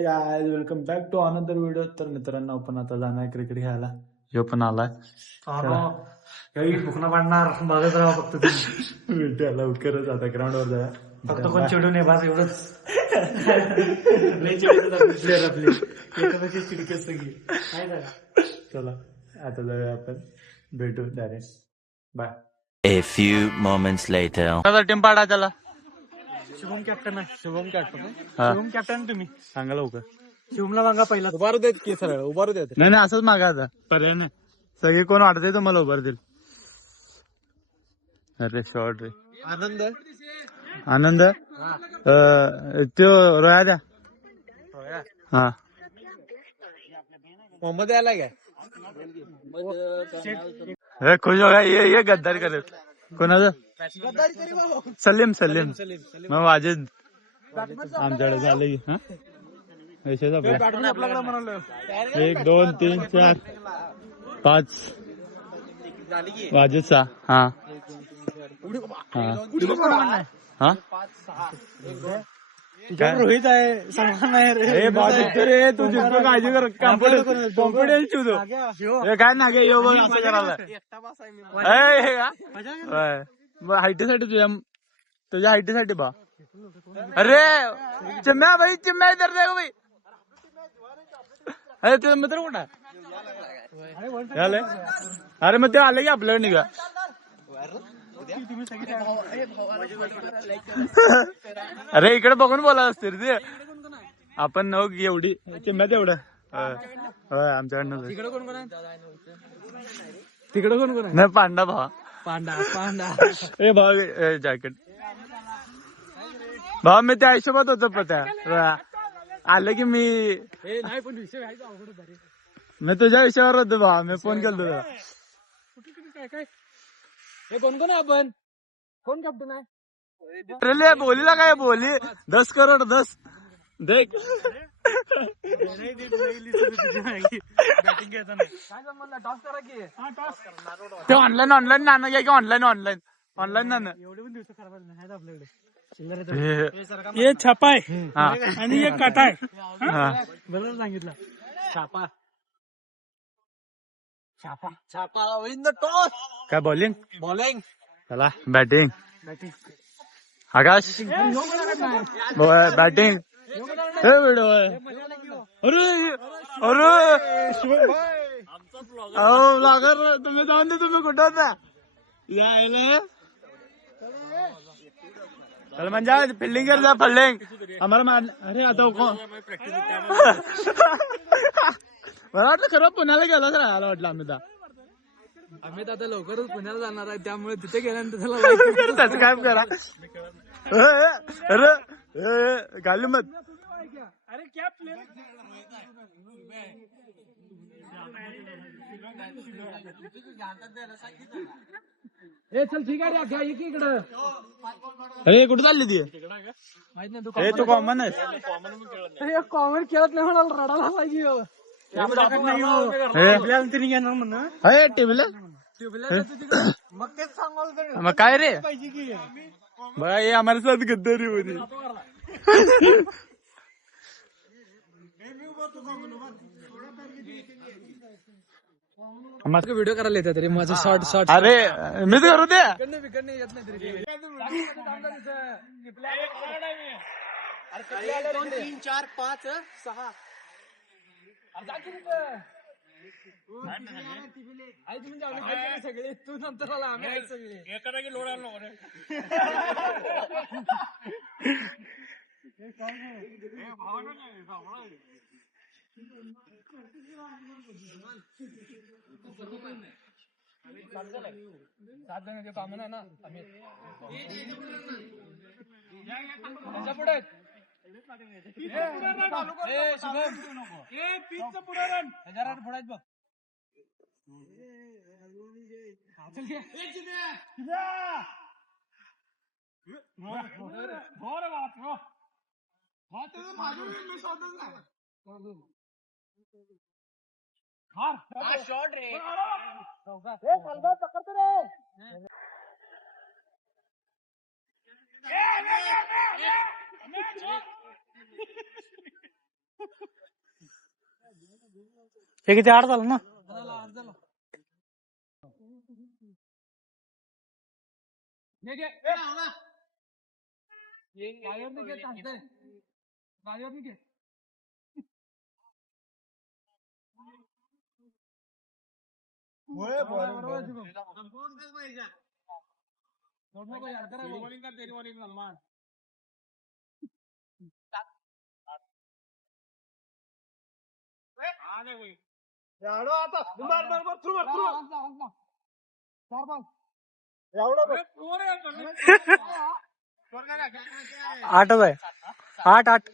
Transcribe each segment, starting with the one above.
Welcome back to another video. तर मित्रांनो, आपण आता जाणार क्रिकेट खेळायला. ह्यो पण आलाय. भुकणं पाडणार बघत राहा फक्त तुम्ही. भेटूया लवकरच आता ग्राउंडवर जाऊया. फक्त कोण चिडू नये बस एवढंच. लय चिडकत आपले प्लेअर आपले एकापेक्षा चिडके सगळी काय झालं. चला आता जाऊया आपण. भेटू direct. Bye. A few moments later. Team पाडा त्याला. शुभम कॅप्टन आहे. शुभम कॅप्टन हा. शुभम कॅप्टन तुम्ही सांगा लवकर. शुभमला मागा पहिला उभारू देत की सरळ उभारू देत. नाही नाही असंच मागा आता. पर्याय नाही. सगळे कोण वाटतंय तुम्हाला उभार देईल. अरे शॉर्ट रे. आनंद आनंद त्यो रोया द्या. हा मोहम्मद याला काय खुश हो गया. ये गद्दारी करत. कोणाचं सलीम सलीम मग वाजिद आमच्याकडे झालं की. हा विषय आपला 1 2 3 4 5 वाजिद 6. हा हा रोहित आहे सलमान आहे रे रे तू जिंकतो काळजी कर. कॉन्फिडन्स ठेवतो काय ना गे यो बघ असं करायला. हाईटीसाठी तुझ्या हाईटीसाठी बा. अरे चिम्म्या भाई चिम्म्या इधर देखो भाई. अरे तुझा मित्र कुठं आहे. अरे मग ते आले की आपल्याकडे निघा. अरे इकडे बघून बोला असते रे ते. आपण नव एवढी चिम्म्या तेवढं आमच्याकडनं. तिकडे कोण कोण आहे तिकडे कोण कोण आहे. नाही पांडा भावा. पांडा पांडा ए भावा जॅकेट भावा मी त्या हिशोबात होतो पत्या आलं की मी नाही पण विषय अवघड. मी तुझ्या विषयावर होतो भावा. मी फोन केला तुझा. काय काय हे कोण कोण आपण कोण कॅप्टन आहे. अरे बोलीला काय बोली 10 करोड 10 देख. बॅटिंग घ्यायचं नाही काय जमलं टॉस करा की. ते ऑनलाईन ऑनलाईन नाणं घ्या की ऑनलाईन ऑनलाईन ऑनलाईन नाणं. एवढे पण दिवस खराब नाही आपल्याकडे. हे छापा आहे आणि एक काटा आहे. बरोबर सांगितलं. छापा छापा छापा इन द टॉस. काय बॉलिंग बॉलिंग चला बॅटिंग. बॅटिंग आकाश बॅटिंग. अरे ब्लॉगर तुम्ही जाऊन दे. तुम्ही कुठं होता यायला. चल म्हणजे फिल्डिंग कर जा. फिल्डिंग आम्हाला अरे आता मला वाटलं खरं पुण्याला गेला सर. आला वाटलं आम्ही आता लवकरच पुण्याला जाणार आहे त्यामुळे तिथे गेल्यानंतर सबस्क्राईब करा. अरे घालू मत. अरे क्या प्लेयर चल ठीक आहे रे घ्या इकडं. अरे कुठे चालली ती. माहित नाही तू कॉमन आहे. कॉमेंट खेळत नाही म्हणाला रडायला पाहिजे. घेणार म्हणून टीव्हीला मग तेच सांगाल मग काय रे पाहिजे की बघा हे आम्हाला साथ गद्दारी होती. व्हिडिओ करायला येतात तरी माझं शॉर्ट शॉर्ट. अरे मीच करू दे. बिकडनं येत नाही तरी 2 3 4 5 6 सगळे तू नंतर आला आम्ही सगळे एका लोड आलो. सात जणांचे कॉमन आहे ना आम्ही त्याच्या पुढे पुढे बघ. शॉट रे पकडतो रे. हे किती 8 झालं ना. आठच आहे. 8 8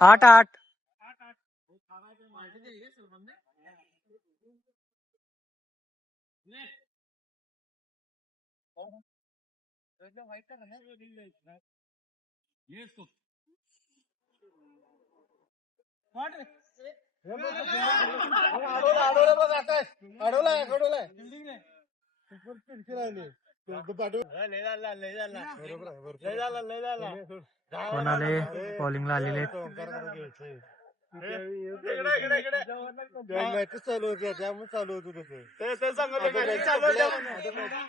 8 8. कोणाले बॉलिंगला आलेले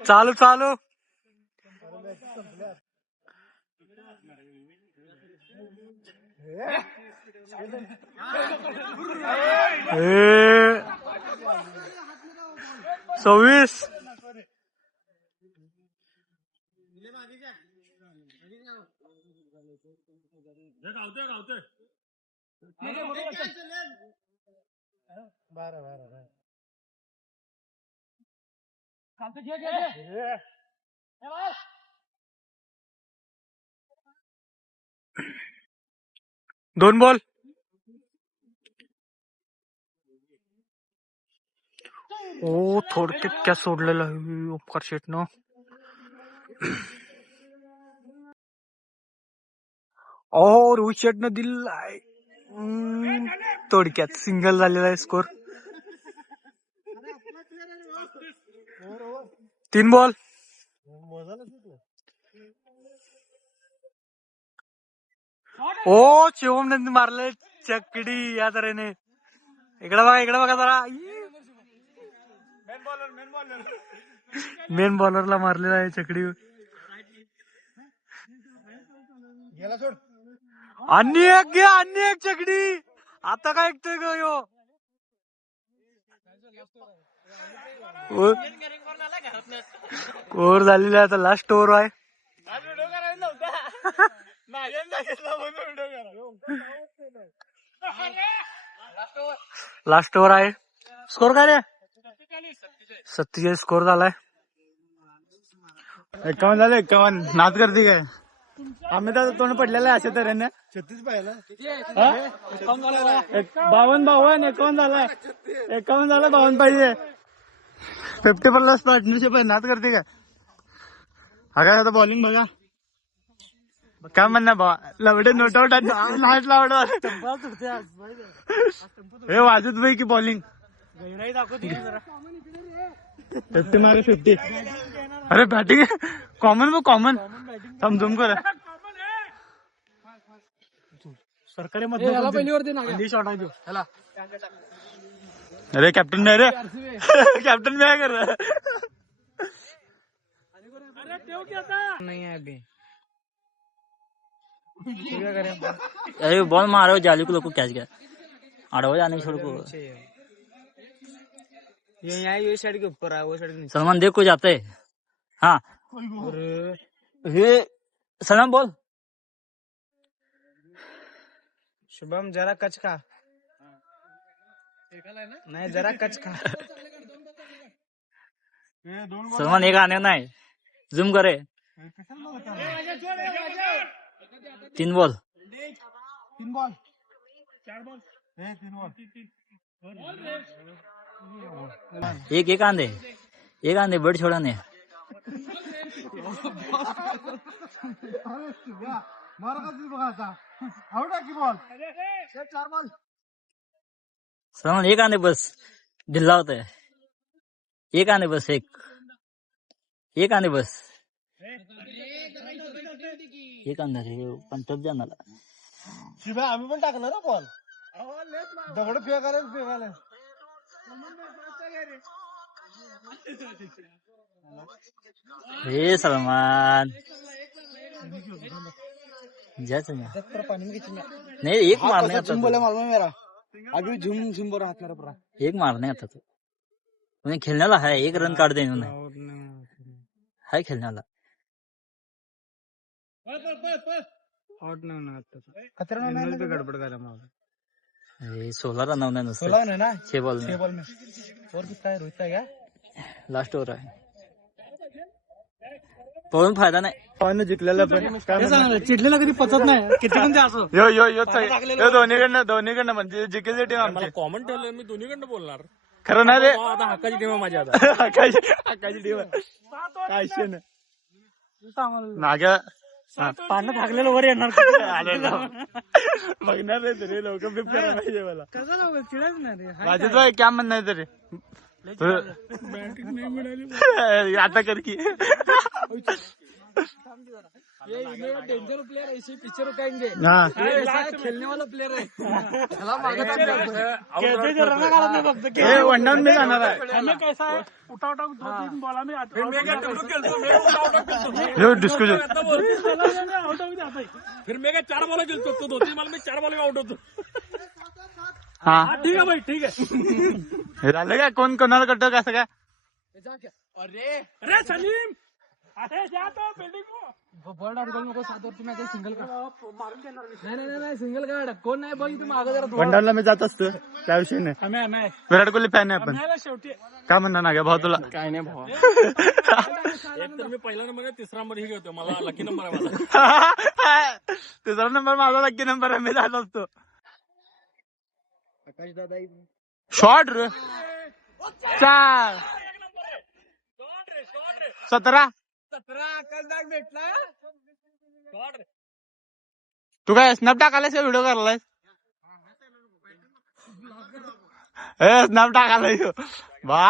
चालू चालू. ए, 26. दोन बॉल. ओ थोडक्यात कॅच सोडलेलं आहे ओमकार शेटनं. ओ रोहित शेटनं दिलाय. थोडक्यात सिंगल झालेला आहे स्कोर. 3 बॉल. ओ शिवम नंदी मारले चकडी या तऱ्हेने. इकडे बघा जरा. मेन बॉलरला मारलेला आहे चकडी. आणि एक चकडी. आता काय ऐकतोय ग यो. ओव्हर झालेली आहे आता. लास्ट ओव्हर आहे. लास्ट ओव्हर आहे. स्कोर काय रे? 47 स्कोर झालाय. 51 झालं. 51 नाद करते काय आम्ही तर तोंड पडलेलं आहे अशा तऱ्हेने. 36 पाहिला. 52 51 झालाय. 51 झालं 52 पाहिजे. 50 प्लस पार्टनरशिप आहे. नाद करते काय हा काय आता बॉलिंग बघा काय म्हणणार बा. लवडे नोट आउट लास्ट लावड. हे वाजत भाई की बॉलिंग 50 मारे 50. अरे बॅटिंग कॉमन समजून कर. सरकारी मध्ये शॉट आहे त्याला. अरे कॅप्टन मी रे. कॅप्टन मी कर. नहीं है अभी. अरे बॉल मारो जाली को लोग कैच गया आड़ो जाने छोड़ को. ये साइड के ऊपर है वो साइड के सलमान देख को जाते है. हाँ ये सलमान बोल. शुभम जरा कच खा. नहीं जरा कच खा. सलमान एक आने ना है जूम करे. 3 बॉल. 3 ball 4 ball 3 ball. एक आंधे बर्ड छोड़ाने. सलमान एक आने बस ढिल्ला होता है. एक आने बस एक आने बस एक अंदर पण टप जाणार. शिवाय आम्ही पण टाकणार ना बॉल. दगड फेकायला हे सलमान जायचं ना. नाही एक मारणे आता तू. मेरा अभी झुम झुम बोल हाथ मेरा पूरा एक मारणे आता तू. उन्हें खेलने है, एक रन काट दे इन्होंने. है खेलने आउट नाही होणार खतरा नाही गडबड करायला मला 16 रन होने नुसते. 16 है ना 6 बॉल 6 में बॉल में और कितना है रोहित का क्या लास्ट ओवर आहे. पळून फायदा नाही. पाहून जिंकलेलं पण काय म्हणणार? चिडलेला कधी पचत नाही किती पण ते असो यो यो यो यो दोन्हीकडनं म्हणजे जिंकेल टीम आमची. कॉमन ठेवलं मी दोन्हीकडनं बोलणार. खरं नाही रे. आता हक्काची टीम आहे माझ्या आता. आकाशी टीम काय विषय नाही. नाग्या पानं भागलेलं वर येणार आले ना. बघणार नाही तरी लवकर बिप करा पाहिजे मला. कसं चिडायच नाही रे माझे तो काय म्हणणं नाही तरी आता कर की डेंजर प्लेयर ऐसे पीछे रुकाएंगे हा. खेलने वाला प्लेयर है हे वनडाऊन मी जाणार आहे. कैसा है उठा उठा 2-3 बॉला में यो डिस्कशन आउट हो जाता है फिर मैं 4 बॉल खेलतो तो 2-3 बॉल में 4 बॉल में आउट होतो. हा ठीक है भाई ठीक है हे झालं का कोण कोणाला कटक असं काय अरे सलीम अरे जा तो बिल्डिंग को बॉल डाउट नको 7 वरती मॅच सिंगल का नाही सिंगल काढ कोण नाही बघ तुम्ही मागं जरा वनडाऊनला मी जात असतो त्याविषयी नाही. नाही विराट कोहली फॅन आहे आपण. शेवटी काय म्हणणार नाग्या भाऊ तुला काय नाही भाऊ एक तर मी पहिला नंबर तिसरा नंबर ही घेतो. मला लकी नंबर आहे माझा. तिसरा नंबर माझा लकी नंबर आहे. मी जात असतो. शॉर्ट रे 4 17 भेटला तू काय स्नॅप टाकायलास का व्हिडिओ करायलास? ए स्नॅप टाकायला बा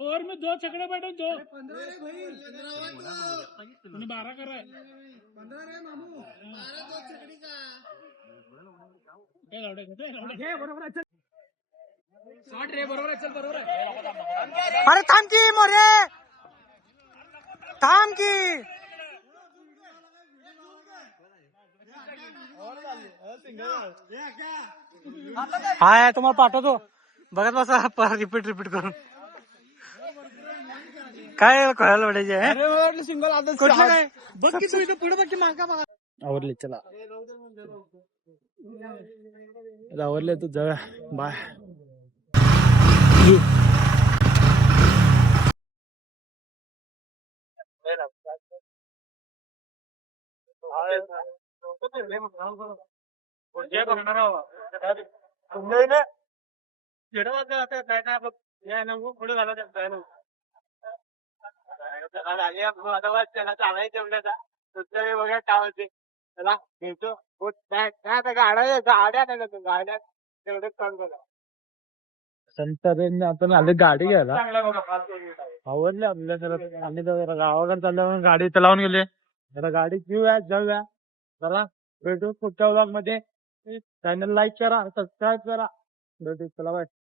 ओवर में 2 छकड़े बैठे 2 12 कर रहा है 15 रे मामू 12 2 छकड़ी का बरोबर चल शॉट रे बरोबर चल बरोबर अरे थांब की मोरे थांब की हाय तुम्हाला पाठवतो बघत बसा रिपीट करून काय कळायला वाटायचे सिंगल बघ की तू पुढे बघ की मागा बघा आवरले चला आवरले तू जा बाय पुढे झाला बघा टावरचे त्याला घेतो गाड्या तेवढेच काम करा संतरेने आपण आले गाडी घ्यायला आवडले आपल्या जरा आम्ही जरा गावाकडे चालल्यावर गाडी इथं लावून गेले जरा गाडी घेऊया जाऊया चला भेटू पुढच्या व्लॉग मध्ये चॅनल लाईक करा सबस्क्राईब करा भेटू चला बाय.